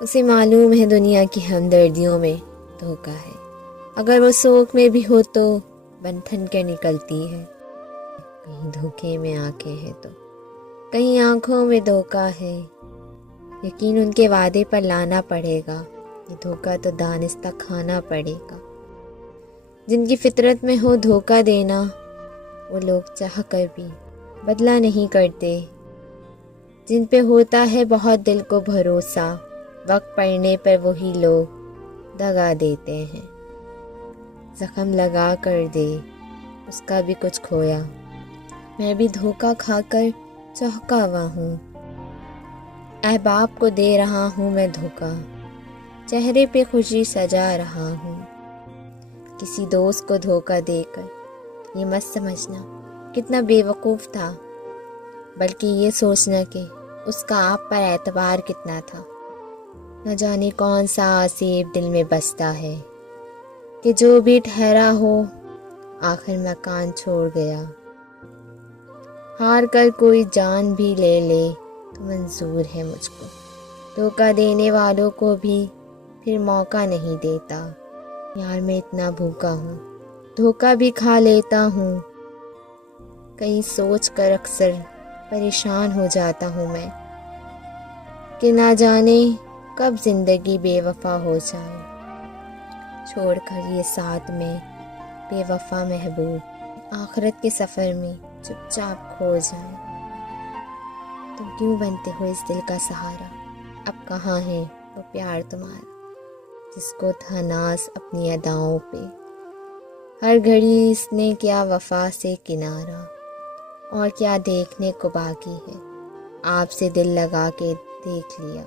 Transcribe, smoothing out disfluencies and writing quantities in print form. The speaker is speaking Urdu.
اسے معلوم ہے دنیا کی ہمدردیوں میں دھوکا ہے، اگر وہ سوک میں بھی ہو تو بن ٹھن کے نکلتی ہے۔ کہیں دھوکے میں آنکھیں ہیں تو کہیں آنکھوں میں دھوکا ہے، یقین ان کے وعدے پر لانا پڑے گا، یہ دھوکا تو دانستہ کھانا پڑے گا۔ جن کی فطرت میں ہو دھوکا دینا، وہ لوگ چاہ کر بھی بدلہ نہیں کرتے۔ جن پہ ہوتا ہے بہت دل کو بھروسہ، وقت پڑنے پر وہی لوگ دگا دیتے ہیں۔ زخم لگا کر دے اس کا بھی کچھ کھویا، میں بھی دھوکا کھا کر چہکا ہوا ہوں۔ احباب کو دے رہا ہوں میں دھوکا، چہرے پہ خوشی سجا رہا ہوں۔ کسی دوست کو دھوکا دے کر یہ مت سمجھنا کتنا بے وقوف تھا، بلکہ یہ سوچنا کہ اس کا آپ پر اعتبار کتنا تھا۔ نہ جانے کون سا آسیب دل میں بستا ہے کہ جو بھی ٹھہرا ہو آخر مکان چھوڑ گیا۔ ہار کر کوئی جان بھی لے لے تو منظور ہے مجھ کو، دھوکا دینے والوں کو بھی پھر موقع نہیں دیتا۔ یار میں اتنا بھوکا ہوں، دھوکا بھی کھا لیتا ہوں، کہیں سوچ کر اکثر پریشان ہو جاتا ہوں میں کہ نہ جانے کب زندگی بے وفا ہو جائے، چھوڑ کر یہ ساتھ میں بے وفا محبوب آخرت کے سفر میں چپ چاپ کھو جائے۔ تم کیوں بنتے ہو اس دل کا سہارا، اب کہاں ہے وہ پیار تمہارا جس کو تھا ناز اپنی اداؤں پہ۔ ہر گھڑی اس نے کیا وفا سے کنارہ، اور کیا دیکھنے کو باقی ہے، آپ سے دل لگا کے دیکھ لیا۔